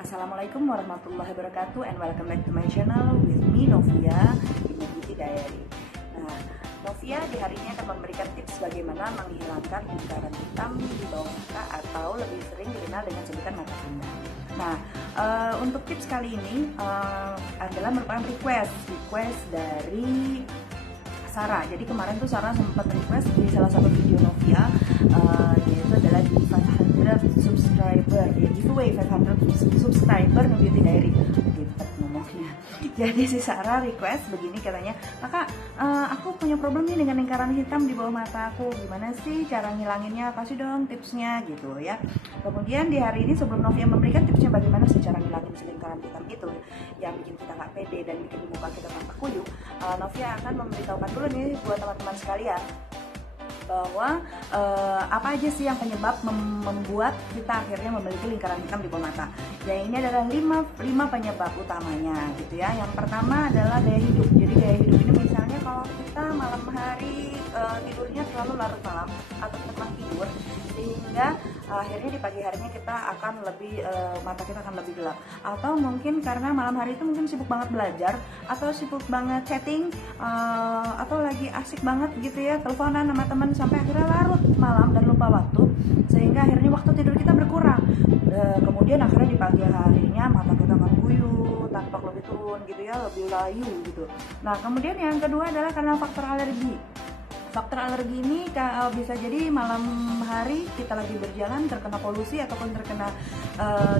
Assalamualaikum warahmatullahi wabarakatuh, and welcome back to my channel with me Novia di Beauty Diary. Nah, Novia di hari ini akan memberikan tips bagaimana menghilangkan lingkaran hitam di bawah mata atau lebih sering dikenal dengan sebutan mata panda. Nah, untuk tips kali ini adalah merupakan request dari Sarah. Jadi kemarin tuh Sarah sempat request di salah satu video Novia, yaitu adalah di 500 subscriber, ya giveaway 500 subscriber No Beauty Diary. Ribet ngomongnya. Jadi si Sarah request begini katanya, "Kakak, aku punya problem nih dengan lingkaran hitam di bawah mata aku. Gimana sih cara ngilanginnya? Kasih dong tipsnya," gitu ya. Kemudian di hari ini sebelum Novia memberikan tipsnya bagaimana sih cara ngilangin si lingkaran hitam itu yang bikin kita nggak pede dan bikin muka kita tampak kuyup, Novia akan memberitahukan dulu nih buat teman-teman sekalian bahwa apa aja sih yang penyebab membuat kita akhirnya memiliki lingkaran hitam di bawah mata. Dan ini adalah 5 penyebab utamanya gitu ya. Yang pertama adalah gaya hidup. Jadi gaya hidup ini misalnya kalau kita malam hari tidurnya terlalu larut malam atau kita kurang tidur, sehingga akhirnya di pagi harinya kita akan lebih mata kita akan lebih gelap, atau mungkin karena malam hari itu mungkin sibuk banget belajar atau sibuk banget chatting, atau lagi asik banget gitu ya teleponan sama teman sampai akhirnya larut malam dan lupa waktu, sehingga akhirnya waktu tidur kita berkurang. Kemudian akhirnya di pagi harinya mata kita akan buyut, tampak lebih turun gitu ya, lebih layu gitu. Nah, kemudian yang kedua adalah karena faktor alergi. Faktor alergi ini bisa jadi malam hari kita lagi berjalan terkena polusi ataupun terkena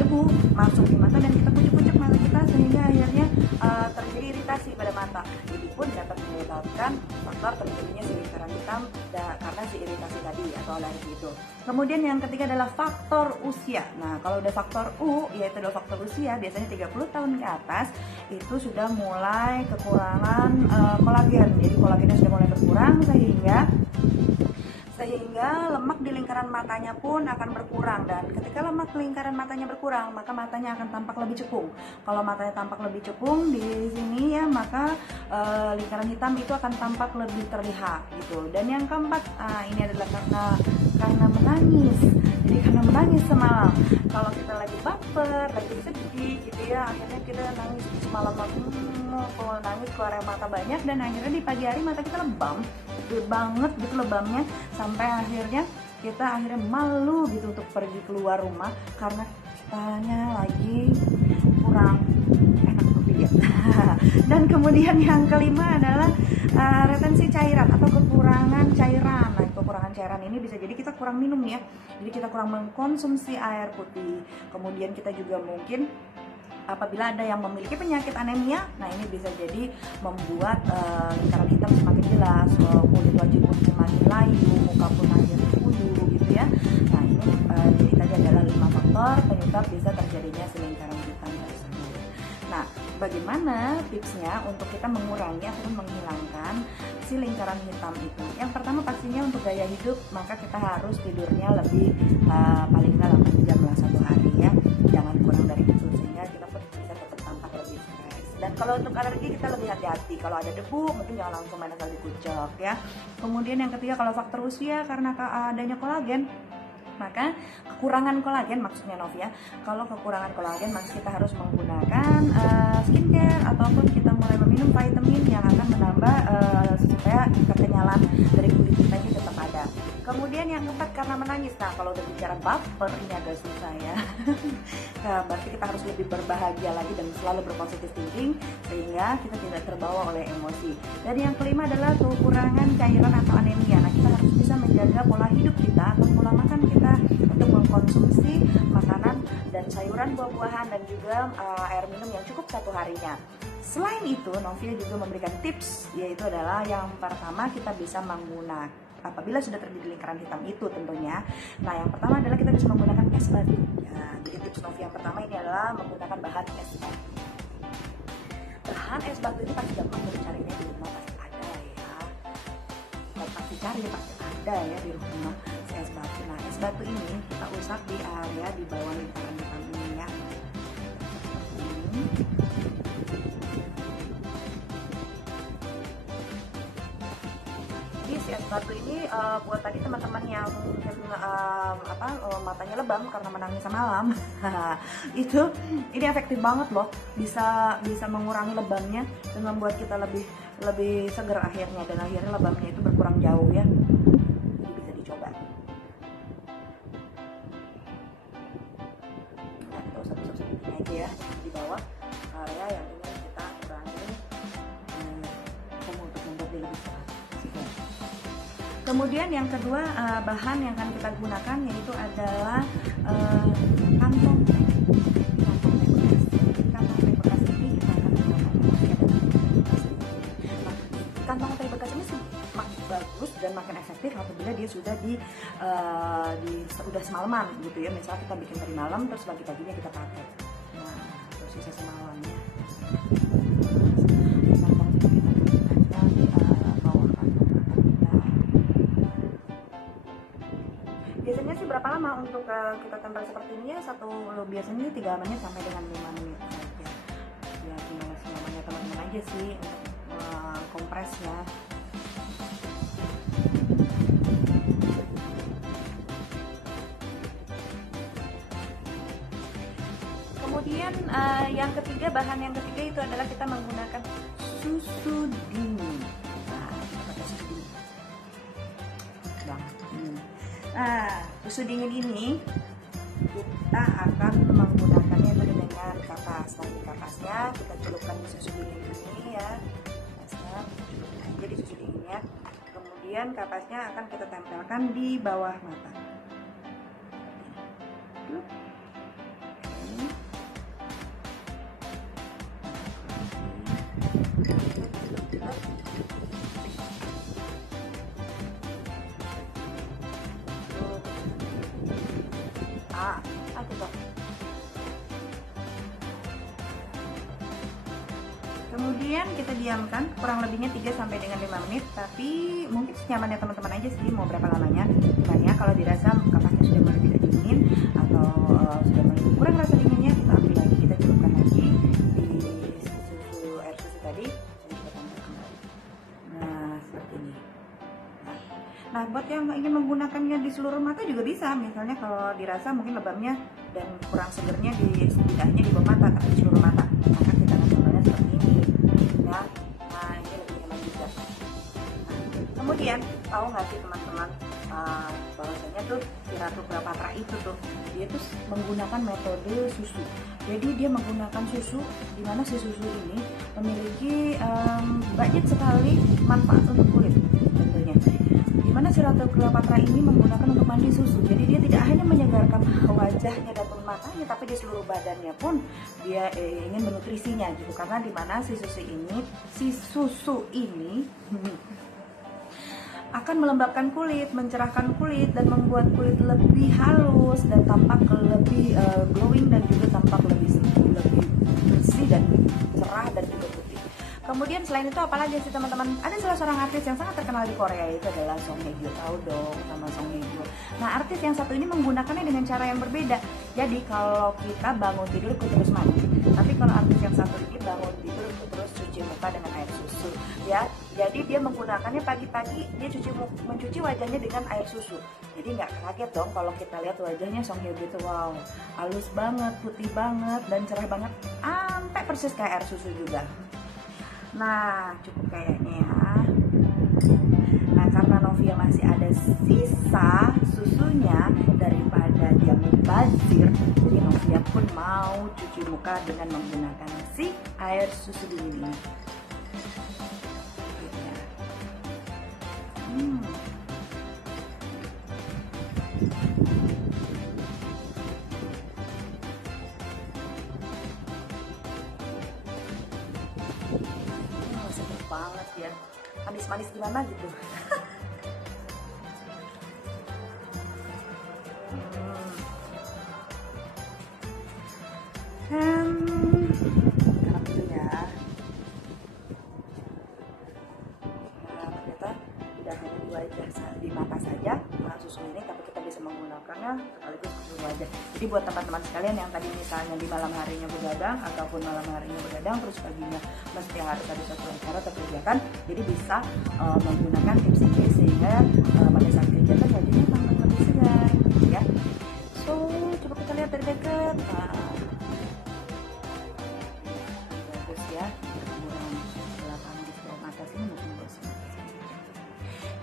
debu masuk di mata dan kita kucek-kucek mata kita, sehingga akhirnya terjadi iritasi pada mata. Ini pun dapat menyebabkan faktor terjadinya si lingkaran hitam karena si iritasi tadi atau alergi itu. Kemudian yang ketiga adalah faktor usia. Nah, kalau udah faktor U, yaitu adalah faktor usia, biasanya 30 tahun ke atas itu sudah mulai kekurangan kolagen. Jadi kolagennya sudah mulai berkurang, sehingga lemak di lingkaran matanya pun akan berkurang, dan ketika lemak lingkaran matanya berkurang maka matanya akan tampak lebih cekung. Kalau matanya tampak lebih cekung di sini ya, maka lingkaran hitam itu akan tampak lebih terlihat gitu. Dan yang keempat, ini adalah karena menangis. Jadi karena menangis semalam, kalau kita lagi baper, lagi sedih gitu ya, akhirnya kita nangis semalam, kalau nangis keluar air mata banyak, dan akhirnya di pagi hari mata kita lebam banget gitu lebamnya, sampai akhirnya kita malu gitu untuk pergi keluar rumah karena kitanya lagi kurang enak untuk dilihat. Dan kemudian yang kelima adalah retensi cairan atau kekurangan cairan. Nah, kekurangan cairan ini bisa jadi kita kurang minum ya, jadi kita kurang mengkonsumsi air putih. Kemudian kita juga mungkin apabila ada yang memiliki penyakit anemia, nah ini bisa jadi membuat lingkaran hitam semakin jelas, kulit wajah pun semakin layu, muka pun akhirnya kuyu gitu ya. Nah, ini jadi tadi adalah 5 faktor penyebab bisa terjadinya si lingkaran hitam tersebut. Nah, bagaimana tipsnya untuk kita mengurangi atau menghilangkan si lingkaran hitam itu? Yang pertama pastinya untuk gaya hidup, maka kita harus tidurnya lebih paling nggak 8 jam lah satu hari ya, jangan kurang dari itu, sehingga kita pun bisa tetap tampak lebih fresh. Dan kalau untuk alergi kita lebih hati-hati, kalau ada debu mungkin jangan langsung main asal dikucek ya. Kemudian yang ketiga, kalau faktor usia karena adanya kolagen, maka kekurangan kolagen, maksudnya Novia, kalau kekurangan kolagen maka kita harus menggunakan skincare ataupun kita mulai meminum vitamin yang akan menambah supaya kekenyalan dari kulit kita ini tetap ada. Kemudian yang keempat, karena menangis. Nah, kalau udah bicara baper ini agak susah ya. Nah, berarti kita harus lebih berbahagia lagi dan selalu berpositif thinking sehingga kita tidak terbawa oleh emosi. Dan yang kelima adalah kekurangan cairan atau anemia. Nah, kita harus bisa menjaga pola hidup kita atau pola makan kita untuk mengkonsumsi makanan dan sayuran, buah-buahan, dan juga air minum yang cukup satu harinya. Selain itu, Novia juga memberikan tips, yaitu adalah yang pertama, kita bisa menggunakan apabila sudah terjadi lingkaran hitam itu tentunya. Nah, yang pertama adalah kita bisa menggunakan es batu. Ya, jadi tips Novia yang pertama ini adalah menggunakan bahan es batu. Bahan es batu ini pasti gampang mencarinya di rumah, pasti ada ya. Dan pasti cari pasti ada ya di rumah es batu. Nah, es batu ini kita usap di area di bawah lingkaran hitam ini ya. S1 ini buat tadi teman-teman yang mungkin matanya lebam karena menangis semalam. Itu ini efektif banget loh, bisa mengurangi lebamnya dan membuat kita lebih seger akhirnya, dan akhirnya lebamnya itu berkurang jauh ya. Jadi bisa dicoba. Nah, kita usap-usap sedikit aja ya di bawah area yang ingin kita kurangi untuk membuat dia lebih cerah. Kemudian yang kedua, bahan yang akan kita gunakan yaitu adalah kantong teh. Kantong teh bekas ini kita akan gunakan. Kantong teh bekas ini makin bagus dan makin efektif apabila dia sudah sudah semalaman gitu ya. Misalnya kita bikin tadi malam, terus pagi-paginya kita pakai. Nah, terus sisa semalamnya. Biasanya sih berapa lama untuk kita tempel seperti ini ya? Biasanya 3 menit sampai dengan 5 menit saja. Ya gimana semuanya teman-teman aja sih untuk kompresnya. Kemudian yang ketiga, bahan yang ketiga itu adalah kita menggunakan susu dingin. Nah, kita pakai susu dingin. Nah, susu dingin ini kita akan menggunakannya dengan kapas. Nah, di kapasnya kita celupkan di susu dingin ini ya. Kapasnya celupkan aja di susu dinginnya. Kemudian kapasnya akan kita tempelkan di bawah mata. Kemudian kita diamkan kurang lebihnya 3 sampai dengan 5 menit, tapi mungkin senyamannya teman-teman aja sih mau berapa lamanya. Cuman ya kalau dirasa kapasnya sudah mulai tidak dingin atau sudah mulai kurang rasa dinginnya, kita ambil lagi, kita celupkan lagi di air susu tadi dan kita tambah kembali. Nah, seperti ini. Nah, buat yang ingin menggunakannya di seluruh mata juga bisa. Misalnya kalau dirasa mungkin lebamnya dan kurang segernya tidak hanya di bawah mata, tapi di seluruh mata. Maka kita akan coba seperti ini. Ya, nah ini lebih nyaman juga. Nah, kemudian tahu nggak sih teman-teman bahwasanya tuh si Ratu Cleopatra itu tuh dia tuh menggunakan metode susu. Jadi dia menggunakan susu, di mana si susu ini memiliki banyak sekali manfaat untuk kulit tentunya. Dimana si Ratu Cleopatra ini menggunakan untuk mandi susu. Jadi dia tidak hanya menyegarkan wajahnya dan matanya, tapi di seluruh badannya pun dia ingin menutrisinya gitu. Karena dimana si susu ini akan melembabkan kulit, mencerahkan kulit, dan membuat kulit lebih halus dan tampak lebih glowing, dan juga tampak lebih bersih dan cerah dan juga putih. Kemudian selain itu apalagi sih teman-teman, ada salah seorang artis yang sangat terkenal di Korea, itu adalah Song Hye Kyo. Tahu dong sama Song Hye Kyo. Nah, artis yang satu ini menggunakannya dengan cara yang berbeda. Jadi kalau kita bangun tidur ikut terus mandi, tapi kalau artis yang satu ini bangun tidur ikut terus cuci muka dengan air susu ya. Jadi dia menggunakannya pagi-pagi, dia mencuci wajahnya dengan air susu. Jadi nggak kaget dong kalau kita lihat wajahnya Song Hye Kyo itu wow, halus banget, putih banget, dan cerah banget, sampai persis kayak air susu juga. Nah, cukup kayaknya ya. Nah, karena Novia masih ada sisa susunya daripada dia mubazir, jadi Novia pun mau cuci muka dengan menggunakan si air susu dingin ini. Sedap banget ya, manis-manis gimana gitu. Enak dulu ya. Nah, ternyata tidak hanya di wajah, di mata saja susu ini, tapi kita bisa menggunakannya sekaligus keseluruhan wajah. Jadi buat teman-teman sekalian yang tadi misalnya di malam harinya begadang ataupun malam harinya begadang terus paginya mesti harus ada satu acara terkerjakan, jadi bisa menggunakan tips ini sehingga pada saat kegiatan wajahnya tampak lebih segar ya. So coba kita lihat dari dekat. Bagus ya, belakang di sebelah mata sini mungkin bagus.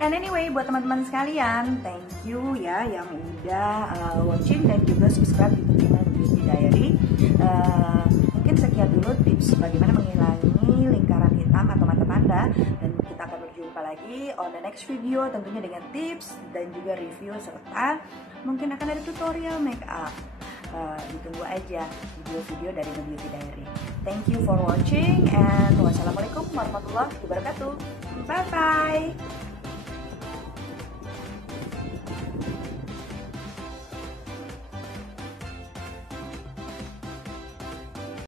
And anyway, buat teman-teman sekalian, thank you ya yang udah watching dan juga subscribe di channel Beauty Diary. Mungkin sekian dulu tips bagaimana menghilangi lingkaran hitam atau mata panda, dan kita akan berjumpa lagi on the next video tentunya dengan tips dan juga review serta mungkin akan ada tutorial make up. Ditunggu aja video-video dari The Beauty Diary. Thank you for watching and wassalamualaikum warahmatullahi wabarakatuh. Bye bye.